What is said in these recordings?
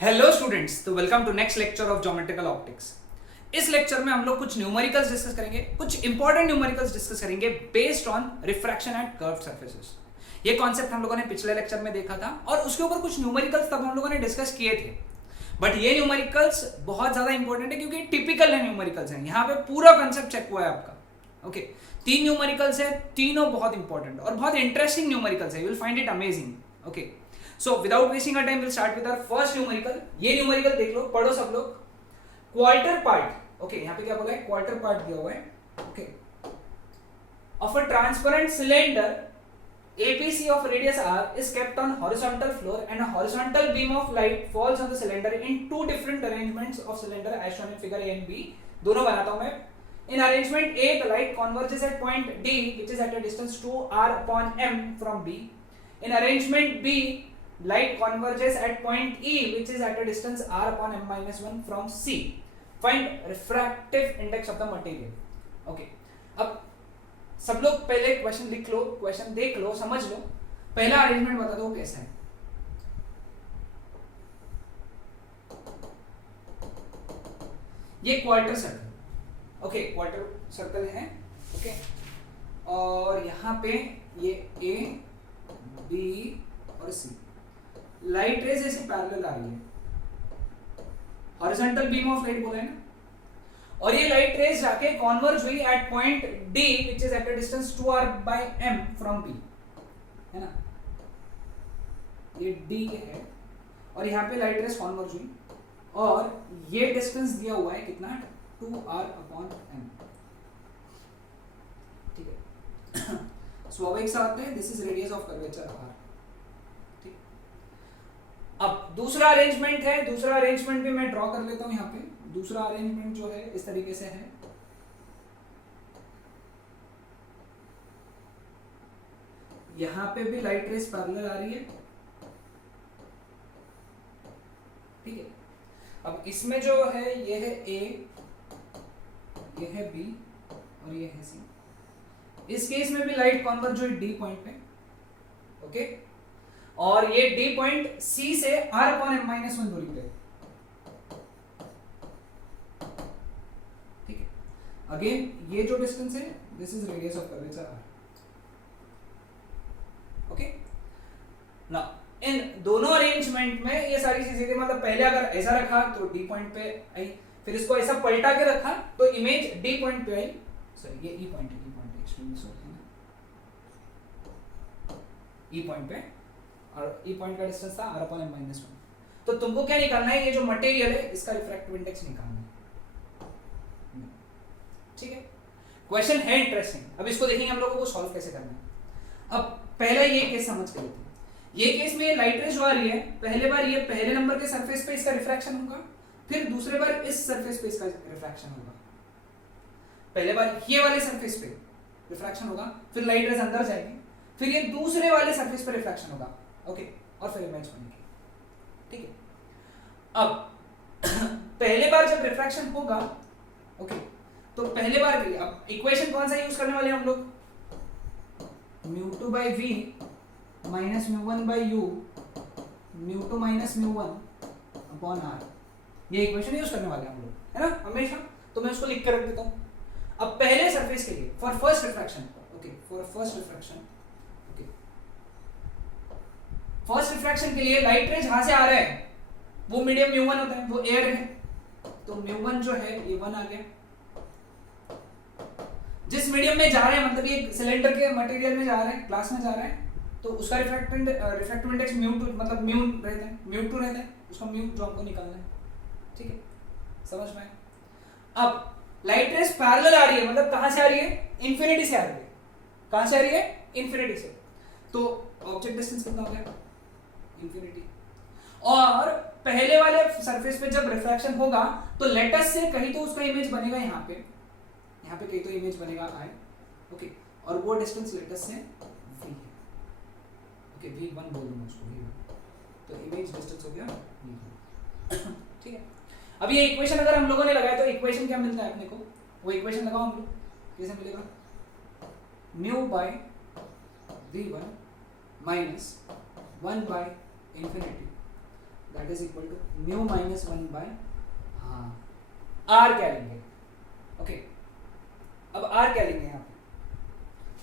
Hello students, तो welcome to next lecture of geometrical optics. इस lecture में हम लोग कुछ न्यूमेरिकल्स डिस्कस करेंगे, कुछ इंपॉर्टेंट न्यूमेरिकल्स डिस्कस करेंगे based on refraction and curved surfaces. ये कॉन्सेप्ट हम लोगों ने पिछले लेक्चर में देखा था और उसके ऊपर कुछ न्यूमेरिकल्स तब हम लोगों ने डिस्कस किए थे। बट ये न्यूमेरिकल्स बहुत ज्यादा इंपॉर्टेंट है क्योंकि टिपिकल है न्यूमेरिकल्स हैं। यहाँ पे पूरा कॉन्सेप्ट चेक हुआ है आपका। ओके, 3 न्यूमेरिकल्स है, तीनों बहुत इंपॉर्टेंट और बहुत इंटरेस्टिंग न्यूमेरिकल्स है। You will find it amazing. Okay, so without wasting time will start with our first numerical. ये न्यूमेरिकल देख लो, पढ़ो सब लोग। क्वार्टर पार्ट, ओके, यहाँ पे क्या बोला है? क्वार्टर पार्ट दिया हुआ है, okay, of a transparent cylinder APC of radius r is kept on horizontal floor and a horizontal beam of light falls on the cylinder in two different arrangements of cylinder as shown in figure A and B। दोनों बनाता हूं मैं। In arrangement A, the light converges at point D, which is at a distance 2r upon m from B. In arrangement B, light converges at point E, which is at a distance r upon m minus 1 from C. Find refractive index of the material. Okay. अब सब लोग पहले question लिख लो, question देख लो, समझ लो। पहला arrangement बता दो कैसा है। ये quarter circle, okay, quarter circle है, ओके, और यहां पे ये A, B और C लाइट रेज ऐसे पैरेलल आ रही है। हॉरिजॉन्टल बीम ऑफ लाइट बोला है ना, और ये लाइट रेज जाके कॉन्वर्ज हुई at point D which is at a distance 2r by m from P, है ना। ये D है और यहाँ पे लाइट रेज कॉन्वर्ज हुई और ये डिस्टेंस दिया हुआ है कितना? 2r upon m, ठीक है। स्वाभाविक सा बात है, this is radius of curvature r। ठीक, अब दूसरा अरेंजमेंट है। दूसरा अरेंजमेंट भी मैं ड्रॉ कर लेता हूं यहाँ पे। दूसरा अरेंजमेंट जो है इस तरीके से है। यहां पे भी लाइट रेज पैरेलल आ रही है, ठीक है। अब इसमें जो है ये है A, ये है B और ये है C। इस केस में भी लाइट कॉन्वर्ज हुई D पॉइंट पे, ओके, और ये D पॉइंट C से r upon m minus 1 दूरी पे, ठीक है। अगेन ये जो डिस्टेंस है, this is radius of curvature r, okay. Now in दोनों अरेंजमेंट में ये सारी चीजें थी, मतलब पहले अगर ऐसा रखा तो D पॉइंट पे आई, फिर इसको ऐसा पलटा के रखा तो इमेज D पॉइंट पे आई। सॉरी, ये E पॉइंट है, E पॉइंट है, एक्चुअली सॉरी है ना, E पॉइंट पे, और E पॉइंट का डिस्टेंस था r upon m minus 1। तो तुमको क्या निकालना है? ये जो मटेरियल है इसका रिफ्रैक्टिव इंडेक्स निकालना है, ठीक है। क्वेश्चन है इंटरेस्टिंग। अब इसको देखेंगे हम लोगों को सॉल्व कैसे करना है। अब पहले ये केस समझ के लेते हैं। ये केस में लाइट रेज आ रही है, पहले बार ये पहले नंबर के सरफेस पे इसका रिफ्रैक्शन होगा, फिर दूसरे बार इस सरफेस पे इसका रिफ्रैक्शन होगा। पहले बार ये वाले सरफेस पे रिफ्रैक्शन होगा, फिर लाइट रेज अंदर जाएगी, फिर ये दूसरे वाले सरफेस पे रिफ्रैक्शन होगा, ओके, और फिर इमेज बनेगी, ठीक है। अब पहले बार जब रिफ्रैक्शन होगा, ओके, तो पहले बार के लिए अब इक्वेशन कौन सा यूज करने वाले हैं हम लोग? μ2 by v minus μ1 by u, μ2 minus μ1 upon r। ये इक्वेशन यूज करने वाले हैं हम लोग, है ना, हमेशा। तो मैं उसको लिख कर रख देता हूं। अब पहले सरफेस के लिए for first refraction, okay, for first refraction, okay, first refraction के लिए लाइट रेज यहां से आ रहा है, वो मीडियम μ1 होता है, वो एयर है, तो μ1 जो है ये 1 आ गया। जिस मीडियम में जा रहे हैं, मतलब ये सिलेंडर के मटेरियल में जा रहे हैं, ग्लास में जा रहे हैं, तो उसका रिफ्रैक्टिव इंडेक्स μ2, मतलब म्यू रहता है, μ2 रहता है, उसका म्यू जो हमको निकालना है, ठीक है, समझ में? अब लाइट रेज पैरेलल आ रही है, मतलब कहां से आ रही है? इंफिनिटी से आ रही है। कहां से आ रही है? इंफिनिटी से। तो ऑब्जेक्ट डिस्टेंस कितना हो गया? इंफिनिटी। और पहले वाले सरफेस पे जब रिफ्रैक्शन होगा तो लेटस से कहीं तो उसका इमेज बनेगा यहाँ पे कहीं तो इमेज बनेगा I, ओके, और वो डिस्टेंस लेटस से V है, ओके, V1 बोल दूंगा उसको, V1, तो इमेज डिस्टेंस हो गया V1, ठीक है। अब ये इक्वेशन अगर हम लोगों ने लगाया तो इक्वेशन क्या मिलता है अपने को? वो इक्वेशन लगाओ हम लोग, कैसे मिलेगा? Mu by V1 minus 1 by infinity that is equal to mu minus 1 by, हाँ आर क्या लेंगे, ओके अब आर क्या लेंगे यहाँ पे,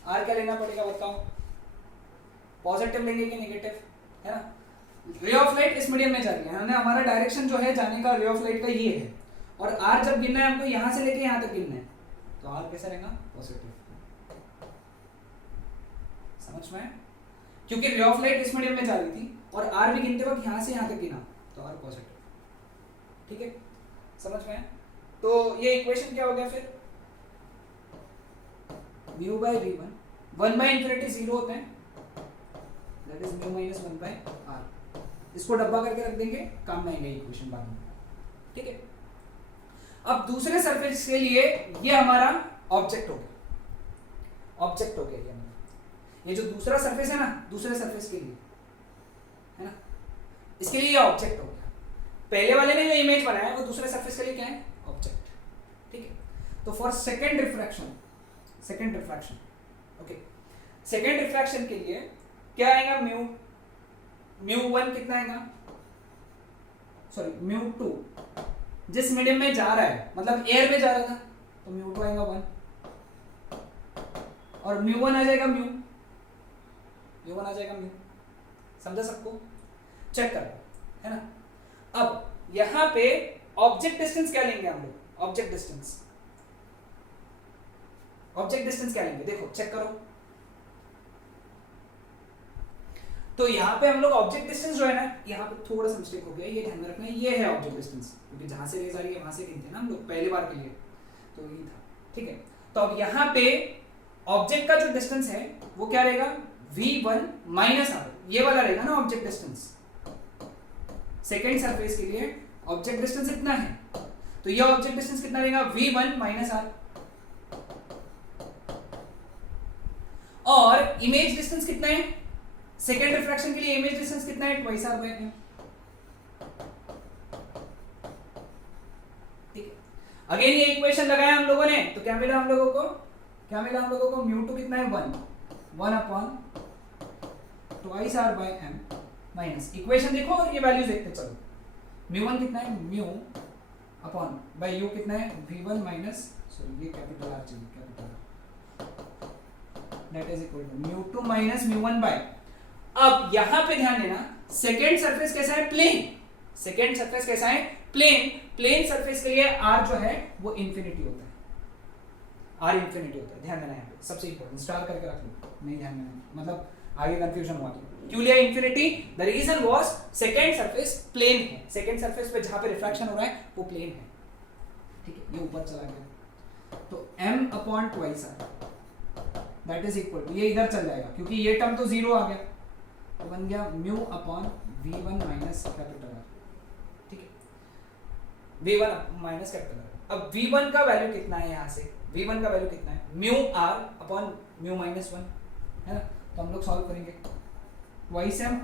आर क्या लेना पड़ेगा बताओ, पॉजिटिव लेंगे कि नेगेटिव, है ना, रे ऑफ लाइट इस मीडियम में जा रही है, हमने हमारा डायरेक्शन जो है जाने का रे ऑफ लाइट का ये है, और आर जब गिनना है हमको यहाँ से लेके यहाँ तक गिनना है, तो आर कैसा रहेगा, पॉजिटिव, समझ में, क्योंकि रे ऑफ लाइट इस मीडियम में जा रही थी और आर भी गिनते वक्त यहाँ से यहाँ तक गिना, तो आर पॉजिटिव, ठीक है, समझ में, तो ये इक्वेशन क्या हो गया फिर, mu by v one, 1 by infinity 0 होता है, that is mu minus 1 by r, इसको डब्बा करके रख देंगे, काम में आएगा इक्वेशन बाद में, ठीक है। अब दूसरे सरफेस के लिए ये हमारा ऑब्जेक्ट हो गया, ऑब्जेक्ट हो गया ये हमारा, ये जो दूसरा सरफेस है ना, दूसरे सरफेस के लिए, है ना, इसके लिए ये ऑब्जेक्ट हो गया, पहले वाले ने जो इमेज बनाया है वो दूसरे सरफेस के लिए क्या है, ऑब्जेक्ट, ठीक है। तो for second refraction, okay, second refraction के लिए क्या आएगा, म्यू 1 कितना आएगा, सॉरी म्यू 2, जिस मीडियम में जा रहा है मतलब एयर में जा रहा था, तो म्यू 2 आएगा 1, और म्यू 1 आ जाएगा म्यू 1 आ जाएगा म्यू, समझा सबको, चेक करो, है ना। अब यहां पे ऑब्जेक्ट डिस्टेंस क्या लेंगे हम लोग, ऑब्जेक्ट डिस्टेंस क्या लेंगे, देखो चेक करो, तो यहाँ पे हम लोग ऑब्जेक्ट डिस्टेंस जो है ना, यहाँ पे थोड़ा सा मिस्टेक हो गया, ये ध्यान में रखना, ये है ऑब्जेक्ट डिस्टेंस, क्योंकि जहां से रेज आ रही है वहां से गिनते हैं ना हम लोग पहली बार के लिए, तो ये था, ठीक है। तो अब यहाँ पे ऑब्जेक्ट का जो डिस्टेंस है वो क्या रहेगा, v1 माइनस आर, ये वाला रहेगा ना ऑब्जेक्ट डिस्टेंस, सेकेंड सरफेस के लिए ऑब्जेक्ट डिस्टेंस इतना है, तो ये ऑब्जेक्ट डिस्टेंस कितना रहेगा, v1 माइनस आर, और इमेज डिस्टेंस कितना है, सेकेंड रिफ्रैक्शन के लिए इमेज डिस्टेंस कितना है, ट्वाइस आर बाय एम, ठीक है। अगेन ये इक्वेशन लगाया हम लोगों ने, तो क्या मिला हम लोगों को, म्यू 2 कितना है, 1 upon twice r by m minus, equation देखो और ये वैल्यूज देखते चलो, म्यू 1 कितना है, म्यू अपॉन बाय यू कितना है, v1 माइनस, सॉरी ये कैपिटल आर चाहिए, capital that is equal to mu 2 minus mu 1 by, अब यहां पे ध्यान देना, सेकेंड सरफेस कैसा है, प्लेन, सेकेंड सरफेस कैसा है, प्लेन सरफेस के लिए आर जो है वो इंफिनिटी होता है, आर इंफिनिटी होता है, ध्यान देना यहाँ पे, सबसे इंपॉर्टेंट, स्टार करके रख लो, नहीं ध्यान देना, मतलब आगे कंफ्यूजन हुआ तो क्यों लिया infinity, the reason was second surface plane है, सेकेंड सरफेस पे जहां पे रिफ्रैक्शन हो रहा है वो प्लेन है, ठीक है, ये ऊपर चला गया, तो m upon twice r that is equal to, ये इधर चल जाएगा क्योंकि ये टर्म तो 0 आ गया, तो बन गया mu upon v1 minus capital R, ठीक है, v1 माइनस कैपिटल आर। अब v1 का वैल्यू कितना है, यहाँ से v1 का वैल्यू कितना है, mu r upon mu minus 1, है ना, तो हम लोग सॉल्व करेंगे, twice m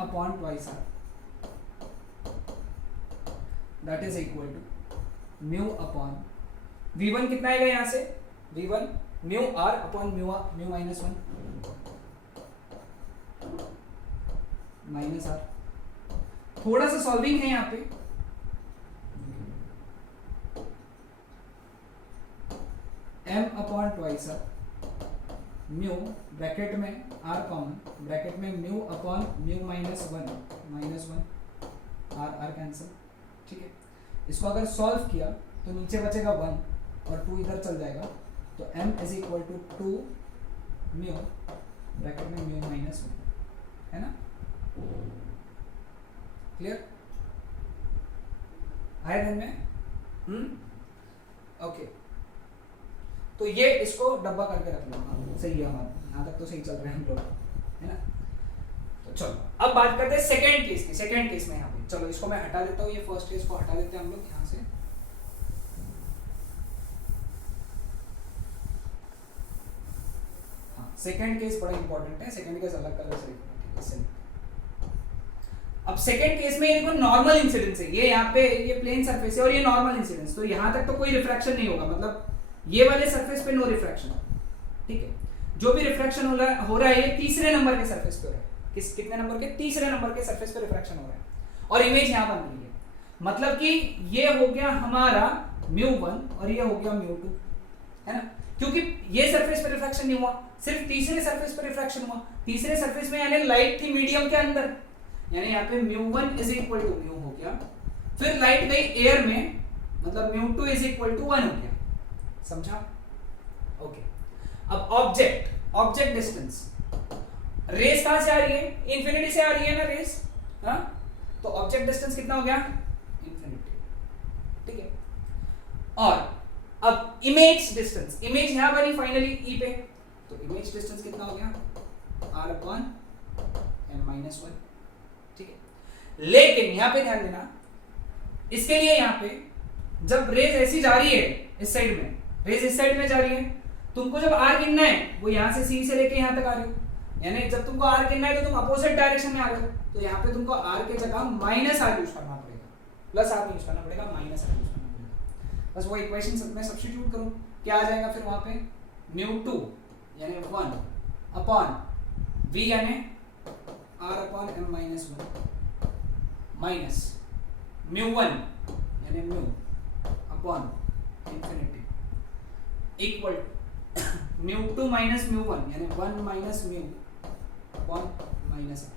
upon twice r that is equal to mu upon v1 कितना आएगा यहाँ से, v1 mu r upon mu minus 1 minus r, थोड़ा सा सॉल्विंग है यहाँ पे, m upon twice r, mu bracket में r कॉमन, ब्रैकेट में mu upon mu minus 1 r cancel, ठीक है। इसको अगर सॉल्व किया तो नीचे बचेगा 1 और 2 इधर चल जाएगा, तो m is equal to 2 mu bracket में म्यू माइनस 1, है ना, क्लियर आया ध्यान में, ओके, तो ये इसको डब्बा करके रख लो, सही है, हमारा यहाँ तक तो सही चल रहे हैं हम लोग, है ना। तो चलो अब बात करते हैं सेकेंड केस की, सेकेंड केस में यहाँ पे, चलो इसको मैं हटा देता हूँ, ये फर्स्ट केस को हटा देते हैं हम लोग यहाँ से, हाँ सेकेंड केस बड़ा इंपॉर्टेंट है, सेकेंड केस अलग कलर से लिखना, अब सेकेंड केस में देखो नॉर्मल इंसिडेंस है, ये यहाँ पे ये प्लेन सरफेस है और ये नॉर्मल इंसिडेंस, तो यहाँ तक तो कोई रिफ्रैक्शन नहीं होगा, मतलब ये वाले सरफेस पे नो रिफ्रैक्शन, ठीक है, जो भी रिफ्रैक्शन हो रहा है ये तीसरे नंबर के सरफेस पे हो रहा है, कितने नंबर के, तीसरे नंबर के सरफेस पे रिफ्रैक्शन हो रहा है और इमेज यहां बन रही है। मतलब कि ये हो गया हमारा μ1 और ये हो गया μ2, है ना, क्योंकि ये सरफेस पे रिफ्रैक्शन नहीं हुआ, सिर्फ तीसरे सरफेस पे रिफ्रैक्शन हुआ। तीसरे सरफेस में यानी लाइट थी मीडियम के अंदर, यानी यहाँ पे μ1 इज इक्वल टू म्यू हो गया, फिर लाइट गई एयर में, मतलब μ2 इज इक्वल टू 1 हो गया। समझा? ओके। अब ऑब्जेक्ट डिस्टेंस, रेस कहां से आ रही है, इंफिनिटी से आ रही है ना रेस, हाँ, तो ऑब्जेक्ट डिस्टेंस कितना हो गया, इंफिनिटी, ठीक है। और अब इमेज डिस्टेंस, इमेज यहां बनी फाइनली ई पे, तो इमेज डिस्टेंस कितना हो गया, r/m-1, ठीक है। लेकिन यहां पे ध्यान देना, इसके लिए यहां पे जब रेज ऐसी जा रही है, इस साइड में रेज इस साइड में जा रही है, तुमको जब r गिनना है वो यहां से c से लेके यहां तक आ रही हो, यानी जब तुमको r गिनना है तो तुम अपोजिट डायरेक्शन में आ रहे हो, तो यहां पे तुमको r के जगह -r यूज करना पड़ेगा, प्लस r यूज करना पड़ेगा, -r यूज करना पड़ेगा। बस वो इक्वेशन सब में सब्स्टिट्यूट करो, क्या आ जाएगा फिर वहां पे, μ2 यानी 1/v यानी r/m-1 माइनस μ1 यानी μ अपॉन इंफिनिटी इक्वल μ2 माइनस μ1 यानी 1 minus mu upon minus r।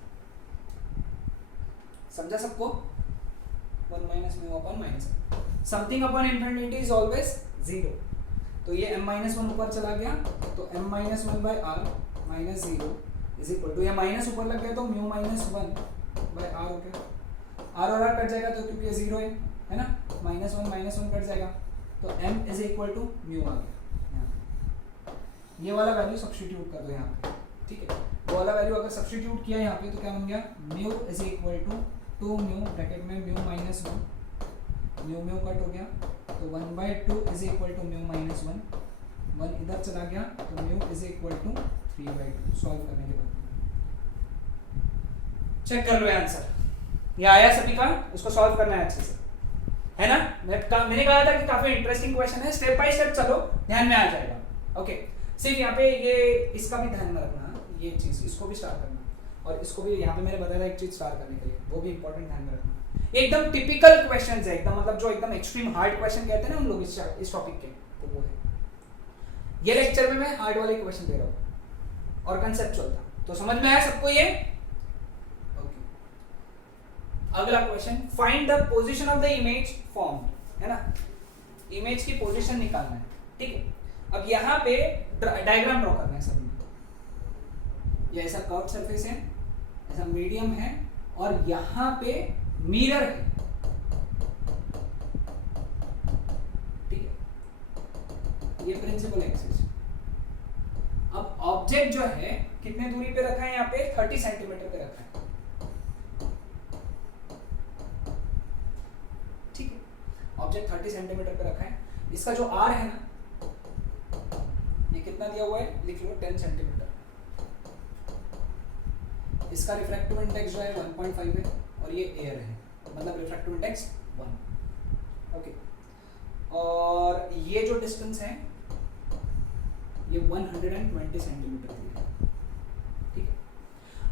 समझा सबको? 1 minus mu upon minus r। Something upon infinity is always 0, तो ये m-1 ऊपर चला गया, तो m-1 by r minus 0 is equal to, ये माइनस ऊपर लग गया तो म्यू माइनस 1 बाय r हो गया, r और r कट जाएगा तो क्योंकि ये 0 है ना, -1 कट जाएगा, तो m is equal to mu आ गया। ये वाला वैल्यू सब्स्टिट्यूट कर दो यहाँ पे, ठीक है। वो वाला वैल्यू अगर सब्स्टिट्यूट किया यहाँ पे तो क्या बन गया, mu is equal to 2 mu bracket में म्यू-1, म्यू कट हो गया, तो 1/2 इज इक्वल टू म्यू-1, 1 इधर चला गया तो mu is equal to 3/2। Solve करने के बाद चेक कर लो आंसर, ये आया सभी का, उसको सॉल्व करना है अच्छे से, है ना। मैंने कहा था कि काफी इंटरेस्टिंग क्वेश्चन है, स्टेप बाय स्टेप चलो, ध्यान में आ जाएगा। ओके, सिर्फ यहाँ पे ये इसका भी ध्यान में रखना, ये चीज इसको भी स्टार्ट करना, और इसको भी यहाँ पे मैंने बताया था एक चीज स्टार्ट करने के लिए, वो भी इंपॉर्टेंट ध्यान में रखना। एकदम टिपिकल क्वेश्चंस है, एकदम मतलब जो एकदम एक्सट्रीम हार्ड क्वेश्चन कहते हैं ना हम लोग इस टॉपिक के, तो वो है। ये लेक्चर में मैं हार्ड वाले क्वेश्चन दे रहा हूँ और कंसेप्चुअल था, तो समझ में आया सबको ये? अगला question, find the position of the image formed, है ना, इमेज की पोजीशन निकालना है, ठीक है। अब यहाँ पे डायग्राम ड्रॉ करना है सभी, ये ऐसा कर्व सरफेस है, ऐसा मीडियम है, और यहाँ पे मिरर है, ठीक है, ये प्रिंसिपल एक्सिस। अब ऑब्जेक्ट जो है कितने दूरी पे रखा है, यहाँ पे 30 सेंटीमीटर पे रखा है, ऑब्जेक्ट 30 सेंटीमीटर पे रखा है। इसका जो r है ना, ये कितना दिया हुआ है, लिख लो 10 सेंटीमीटर। इसका रिफ्रैक्टिव इंडेक्स जो है 1.5 है, और ये एयर है, मतलब रिफ्रैक्टिव इंडेक्स 1। ओके, और ये जो डिस्टेंस है ये 120 सेंटीमीटर है, ठीक है।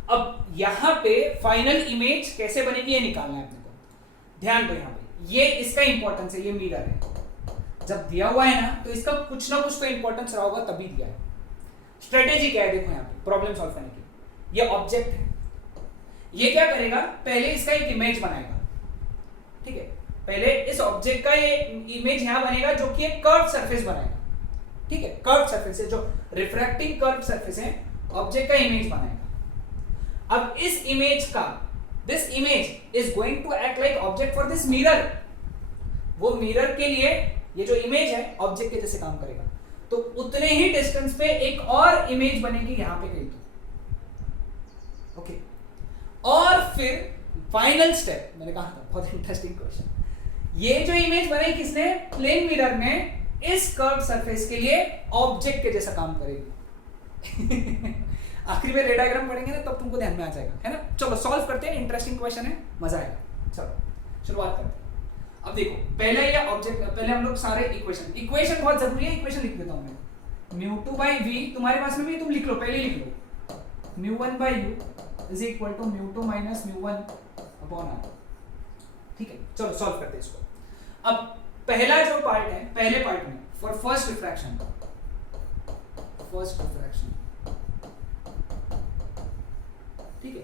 अब यहाँ पे फाइनल इमेज कैसे बनेगी ये निकालना है अपने को। ध्यान दो, यहाँ पे ये इसका इंपॉर्टेंस है, ये मिरर है, जब दिया हुआ है ना तो इसका कुछ ना कुछ तो इंपॉर्टेंस रहा होगा तभी दिया है। स्ट्रेटेजी क्या है देखो यहाँ पे प्रॉब्लम सॉल्व करने की। ये ऑब्जेक्ट है, ये क्या करेगा, पहले इसका एक इमेज बनाएगा, ठीक है। पहले इस ऑब्जेक्ट का ये इमेज यहां बनेगा जो कि एक कर्व सरफेस बनाएगा, ठीक है। कर्व सरफेस है, जो रिफ्रैक्टिंग कर्व सरफेस है, ऑब्जेक्ट का इमेज बनाएगा। अब इस इमेज का, this image is going to act like object for this mirror. वो मिरर के लिए ये जो इमेज है ऑब्जेक्ट के जैसे काम करेगा, तो उतने ही डिस्टेंस पे एक और इमेज बनेगी यहां पे कहीं तो, ओके। और फिर फाइनल स्टेप, मैंने कहा था बहुत इंटरेस्टिंग क्वेश्चन, ये जो इमेज बनेगी किसने, प्लेन मिरर ने, इस कर्व सरफेस के लिए ऑब्जेक्ट के जैसा काम करेगी। आखिरी में रे डायग्राम पढ़ेंगे ना तब तुमको ध्यान में आ जाएगा, है ना। चलो सॉल्व करते हैं, इंटरेस्टिंग क्वेश्चन है, मजा आएगा। चलो शुरुआत करते हैं। अब देखो, पहले ये ऑब्जेक्ट, पहले हम लोग सारे इक्वेशन बहुत जरूरी है, इक्वेशन लिख देता हूं मैं। μ2/v तुम्हारे पास में भी तुम लिख लो, पहले लिख लो, μ1/u is equal to mu 2 minus mu 1 upon r. ठीक है, चलो सॉल्व करते हैं इसको। अब पहला जो पार्ट है, पहले पार्ट में फॉर फर्स्ट रिफ्रैक्शन, ठीक है,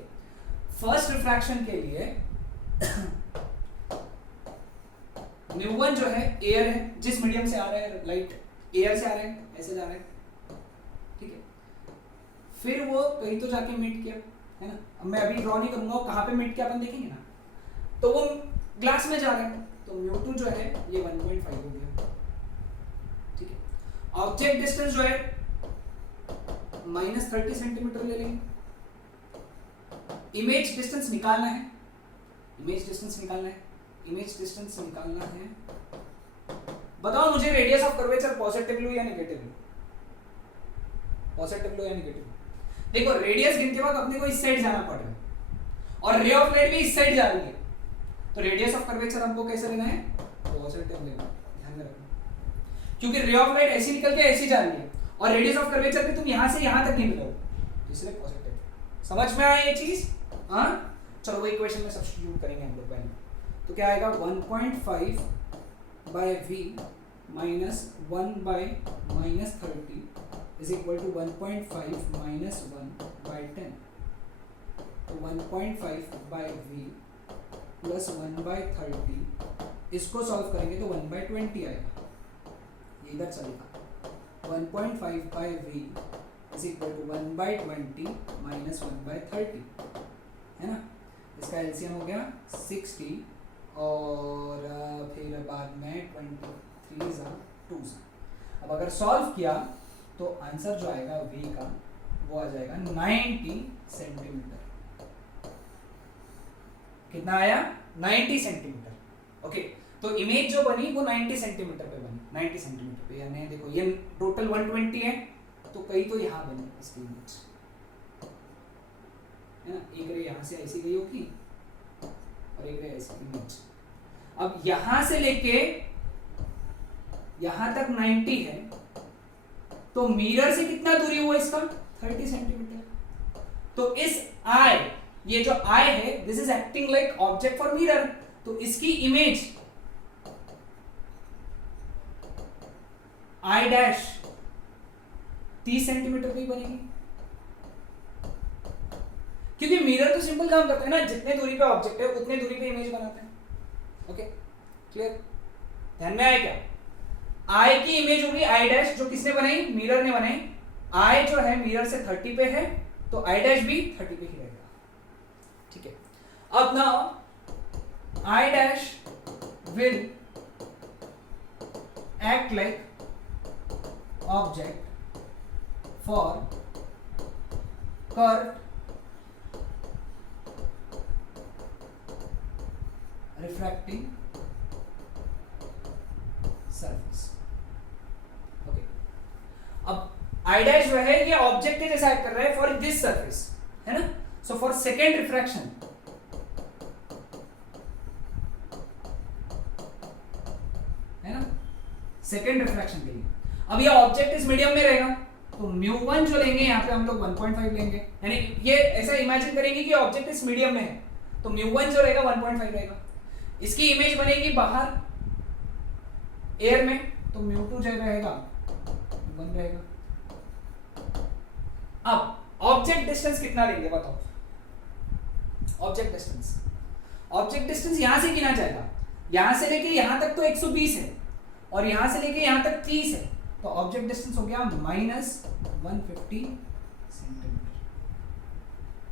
फर्स्ट रिफ्रैक्शन के लिए म्यू 1 जो है एयर है, जिस मीडियम से आ रहा है लाइट, एयर से आ रहा है, ऐसे जा रहा है, ठीक है। फिर वो कहीं तो जाके मीट किया, है ना। अब मैं अभी ड्रॉ नहीं करूंगा कहां पे मीट किया, अपन देखेंगे ना। तो वो ग्लास में जा रहा है, तो म्यू 2 जो है ये 1.5 हो गया, ठीक है। ऑब्जेक्ट डिस्टेंस जो है -30 सेंटीमीटर ले लेंगे। इमेज डिस्टेंस निकालना है, बताओ मुझे रेडियस ऑफ कर्वेचर पॉजिटिव लो या नेगेटिव लो? पॉजिटिव लो या नेगेटिव? देखो रेडियस गिनते वक्त अपने को इस साइड जाना पड़ रहा है और रे ऑफ लाइट भी इस साइड जा रही है, तो रेडियस ऑफ कर्वेचर हमको कैसे लेना है? पॉजिटिव लेना है, ध्यान में रखना। क्योंकि रे ऑफ लाइट ऐसी निकल के ऐसी जा रही है और रेडियस ऑफ कर्वेचर भी तुम यहां से यहां तक नहीं मिलोगे, इसलिए पॉजिटिव। समझ में आया ये चीज? हाँ, चलो वो इक्वेशन में सब्स्टिट्यूट करेंगे हम लोग पहले। तो क्या आएगा? 1.5 by v minus 1 by -30 is equal to 1.5 minus 1 by 10। तो 1.5 बाय v प्लस 1 बाय 30, इसको सॉल्व करेंगे तो 1 बाय 20 आएगा, ये इधर चलेगा। 1.5 by v is equal to 1 by 20 minus 1 by 30, है ना। इसका एलसीएम हो गया 60 और फिर बाद में 23 2। अब अगर सॉल्व किया तो आंसर जो आएगा v का वो आ जाएगा 90 सेंटीमीटर। कितना आया? 90 सेंटीमीटर। ओके, तो इमेज जो बनी वो 90 सेंटीमीटर पे बनी, 90 सेंटीमीटर पे, यानी देखो ये टोटल 120 है, तो कहीं तो यहाँ बनी इसकी इमेज, है ना। एक रे यहाँ से ऐसी गई होगी और एक रे ऐसी इमेज। अब यहां से लेके यहां तक 90 है, तो मिरर से कितना दूरी हुआ इसका? 30 सेंटीमीटर। तो इस आई, ये जो आई है, this is acting like object for mirror, तो इसकी इमेज आई डैश 30 सेंटीमीटर पे ही बनेगी, क्योंकि मिरर तो सिंपल काम करता है ना, जितने दूरी पे ऑब्जेक्ट है उतने दूरी पे इमेज बनाता है। Okay, clear? ध्यान में आया क्या? आई की इमेज होगी आई डैश, जो किसने बनाई? मिरर ने बनाई। आई जो है मिरर से 30 पे है, तो आई डैश भी 30 पे ही रहेगा, ठीक है। अब now I dash will act like object for curve refracting surface. Okay, अब आई डैश जो है ये ऑब्जेक्ट के जैसा एक्ट कर रहा है फॉर दिस सरफेस, है ना। सो फॉर सेकेंड रिफ्रैक्शन, है ना, सेकेंड रिफ्रैक्शन के लिए अब ये ऑब्जेक्ट इस मीडियम में रहेगा, तो म्यू 1 जो लेंगे यहाँ पे हम लोग 1.5 लेंगे, यानी ये ऐसा इमेजिन करेंगे कि ऑब्जेक्ट इस मीडियम में है, तो म्यू 1 जो रहेगा 1.5 रहेगा। इसकी इमेज बनेगी बाहर एयर में, तो म्यू 2 जो रहेगा 1 रहेगा। अब ऑब्जेक्ट डिस्टेंस कितना लेंगे बताओ? ऑब्जेक्ट डिस्टेंस यहां से गिना जाएगा, यहां से लेके यहां तक तो 120 है और यहां से लेके यहां तक 30 है, तो ऑब्जेक्ट डिस्टेंस हो गया -150 सेंटीमीटर।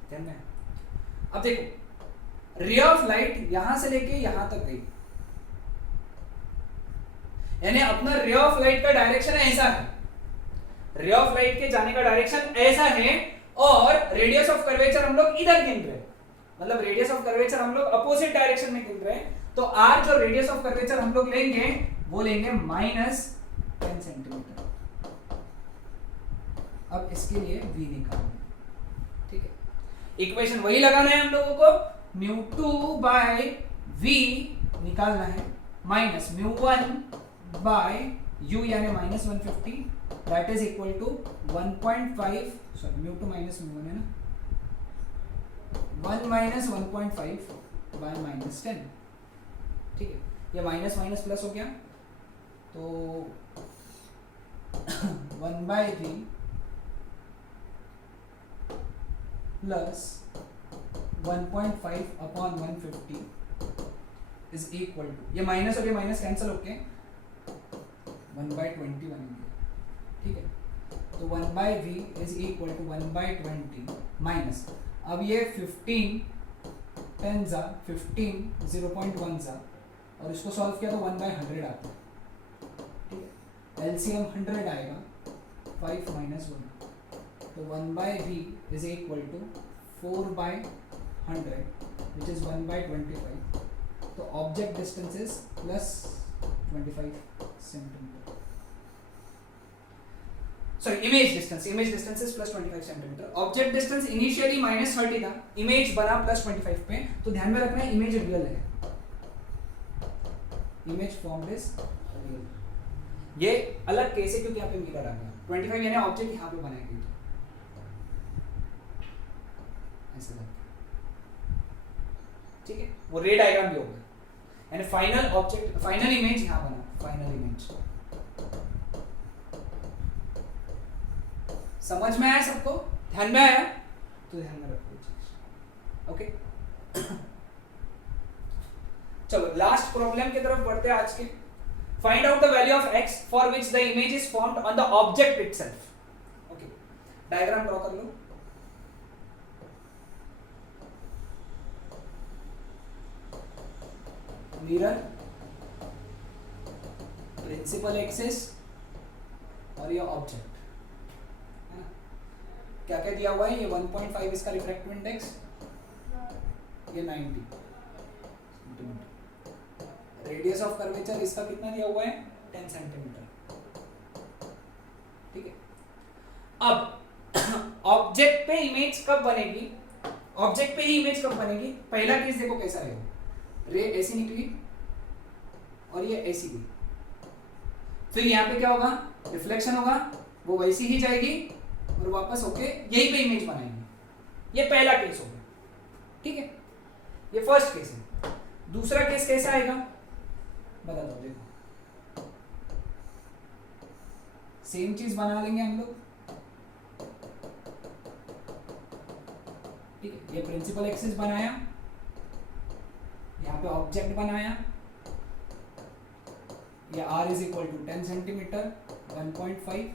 ध्यान में? अब देखो रे ऑफ लाइट यहां से लेके यहां तक गई, यानी अपना रे ऑफ लाइट का डायरेक्शन ऐसा है, रे ऑफ लाइट के जाने का डायरेक्शन ऐसा है, और रेडियस ऑफ कर्वेचर हम लोग इधर गिन रहे हैं, मतलब रेडियस ऑफ कर्वेचर हम लोग अपोजिट डायरेक्शन में गिन रहे हैं, तो आर जो रेडियस ऑफ कर्वेचर हम लोग लेंगे वो लेंगे -10 सेंटीमीटर। अब इसके लिए v निकालना, ठीक है, इक्वेशन वही लगाना है हम लोगों को, म्यू 2 बाय v निकालना है, माइनस म्यू 1 बाय u यानी -150, that is equal to 1.5, sorry mu 2 minus mu 1 है ना, 1 माइनस 1.5 बाय माइनस 10, ठीक है। ये माइनस माइनस प्लस हो गया, तो 1/v plus 1.5 upon 150 is equal to, ये माइनस और ये माइनस कैंसिल होके 1/20 बनेंगे, ठीक है। तो 1/v is equal to 1/20 minus, अब ये 15 10 जा 15 0.1 जा, और इसको सॉल्व किया तो 1/100 आता है, ठीक है। एलसीएम 100 आएगा, 5 माइनस 1, तो 1/v is equal to 4/100 which is 1/25, तो object distance is plus 25 centimetre, sorry image distance is plus 25 centimetre. Object distance initially -30 था, इमेज बना प्लस 25 पे, तो ध्यान में रखना है इमेज रियल है, इमेज फॉर्म इज रियल। ये अलग केस है क्योंकि यहाँ पे मिरर आ गया, 25 यानी ऑब्जेक्ट यहाँ पे बनाया गया, ऐसे ठीक है। वो रे डायग्राम भी होगा, यानी फाइनल ऑब्जेक्ट फाइनल इमेज यहाँ बना, फाइनल इमेज। समझ में आया सबको, ध्यान में आया तो ध्यान में रखो चीज, ओके। चलो लास्ट प्रॉब्लम की तरफ बढ़ते हैं आज के। Find out the value of x for which the image is formed on the object itself. Okay, diagram draw कर लो। मिरर, प्रिंसिपल एक्सिस और ये ऑब्जेक्ट है ना। क्या क्या दिया हुआ है, ये 1.5 इसका रिफ्रैक्टिव इंडेक्स, ये 90 सेंटीमीटर, रेडियस ऑफ कर्वेचर इसका कितना दिया हुआ है 10 सेंटीमीटर, ठीक है। अब ऑब्जेक्ट पे इमेज कब बनेगी, ऑब्जेक्ट पे ही इमेज कब बनेगी। पहला केस देखो कैसा रहेगा, रे ऐसी निकली और ये ऐसी गई, फिर यहाँ पे क्या होगा, रिफ्लेक्शन होगा, वो वैसी ही जाएगी और वापस होके यही पे इमेज बनाएंगे। ये पहला केस होगा, ठीक है, ये फर्स्ट केस है। दूसरा केस कैसा आएगा बता दो, देखो सेम चीज बना लेंगे हम लोग, ठीक है। ये प्रिंसिपल एक्सिस बनाया, यहाँ पे ऑब्जेक्ट बनाया, ये r is equal to 10 centimetre 1.5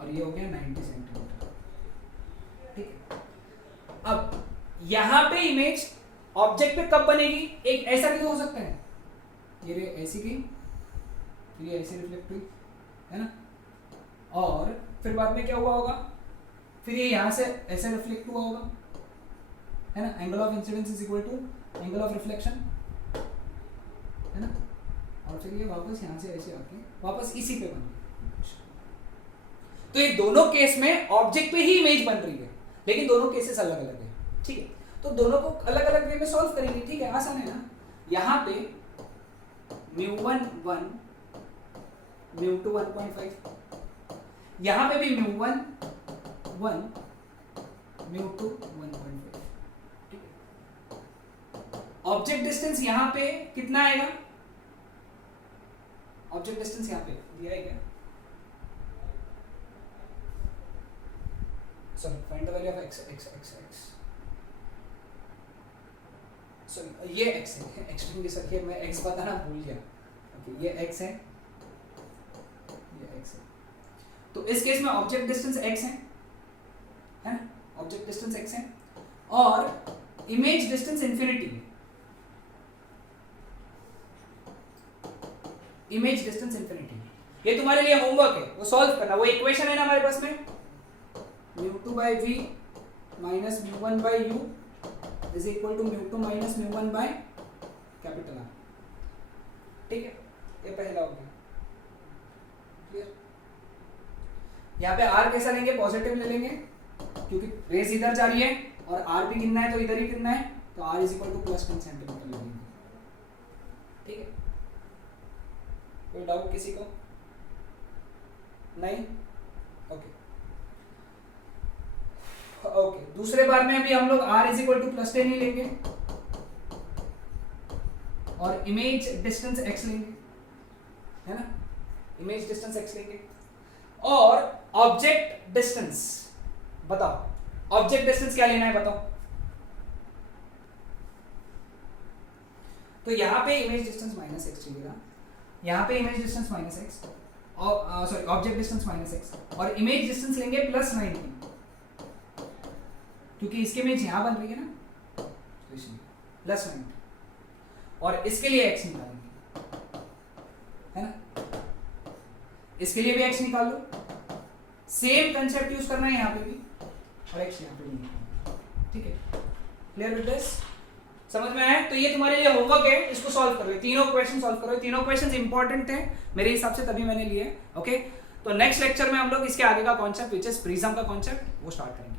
और ये हो गया 90 सेंटीमीटर, ठीक है। अब यहां पे इमेज ऑब्जेक्ट पे कब बनेगी, एक ऐसा भी तो हो सकता है, ये रे ऐसी की फिर ये ऐसे रिफ्लेक्ट हुई है ना, और फिर बाद में क्या हुआ होगा, फिर ये यहां से ऐसे रिफ्लेक्ट हुआ होगा है ना। Angle of incidence is equal to angle of reflection है ना, और फिर ये वापस यहां से ऐसे आके वापस इसी पे बन गई। तो ये दोनों केस में ऑब्जेक्ट पे ही इमेज बन रही है, लेकिन दोनों केसेस अलग अलग है, ठीक है। तो दोनों को अलग अलग वे में सॉल्व करेंगे, ठीक है, आसान है ना। यहां पे μ1 1 μ2 1.5, यहां पे भी μ1 1 μ2 1.5, ठीक है। ऑब्जेक्ट डिस्टेंस यहां पे कितना आएगा, ऑब्जेक्ट डिस्टेंस यहां पे दिया है क्या, sorry find the value of x x x x, sorry ये x है, एक्सट्रीम सर ये मैं x बताना भूल गया, ओके ये x है, ये x है। तो इस केस में ऑब्जेक्ट डिस्टेंस x है ना, ऑब्जेक्ट डिस्टेंस x है और इमेज डिस्टेंस इंफिनिटी है, इमेज डिस्टेंस इंफिनिटी। ये तुम्हारे लिए होमवर्क है, वो सॉल्व करना। वो इक्वेशन है ना हमारे पास में, μ2 by v minus μ1 by u is equal to μ2 minus μ1 by capital R, ठीक है। ये पहला हो गया, क्लियर। यहाँ पे R कैसा लेंगे, पॉजिटिव ले लेंगे क्योंकि रेज इधर जा रही है और R भी गिनना है तो इधर ही गिनना है, तो R is equal two plus 10 centimetre ले लेंगे, ठीक है। कोई डाउट किसी को नहीं, ओके। दूसरे बार में भी हम लोग r is equal two plus 10 ही लेंगे और इमेज डिस्टेंस x लेंगे, है ना, इमेज डिस्टेंस x लेंगे और ऑब्जेक्ट डिस्टेंस बताओ, ऑब्जेक्ट डिस्टेंस क्या लेना है बताओ। तो यहां पे इमेज डिस्टेंस माइनस एक्स चलेगा, यहां पे इमेज डिस्टेंस माइनस एक्स और sorry object distance minus x और इमेज डिस्टेंस लेंगे प्लस 90 क्योंकि इसकी इमेज यहां बन रही है ना, तो इसलिए प्लस 90 और इसके लिए x निकालेंगे, है ना, इसके लिए भी x निकाल लो, सेम कंसेप्ट यूज करना है यहां पे भी और x यहां पे नहीं, ठीक है, क्लियर विद दिस, समझ में आया। तो ये तुम्हारे लिए होमवर्क है, इसको सॉल्व करो, तीनों क्वेश्चन सॉल्व करो, तीनों क्वेश्चंस इंपॉर्टेंट हैं मेरे हिसाब से तभी मैंने लिए, ओके। तो नेक्स्ट लेक्चर में हम लोग इसके आगे का कॉन्सेप्ट विच इज प्रिज्म का कॉन्सेप्ट वो स्टार्ट करेंगे।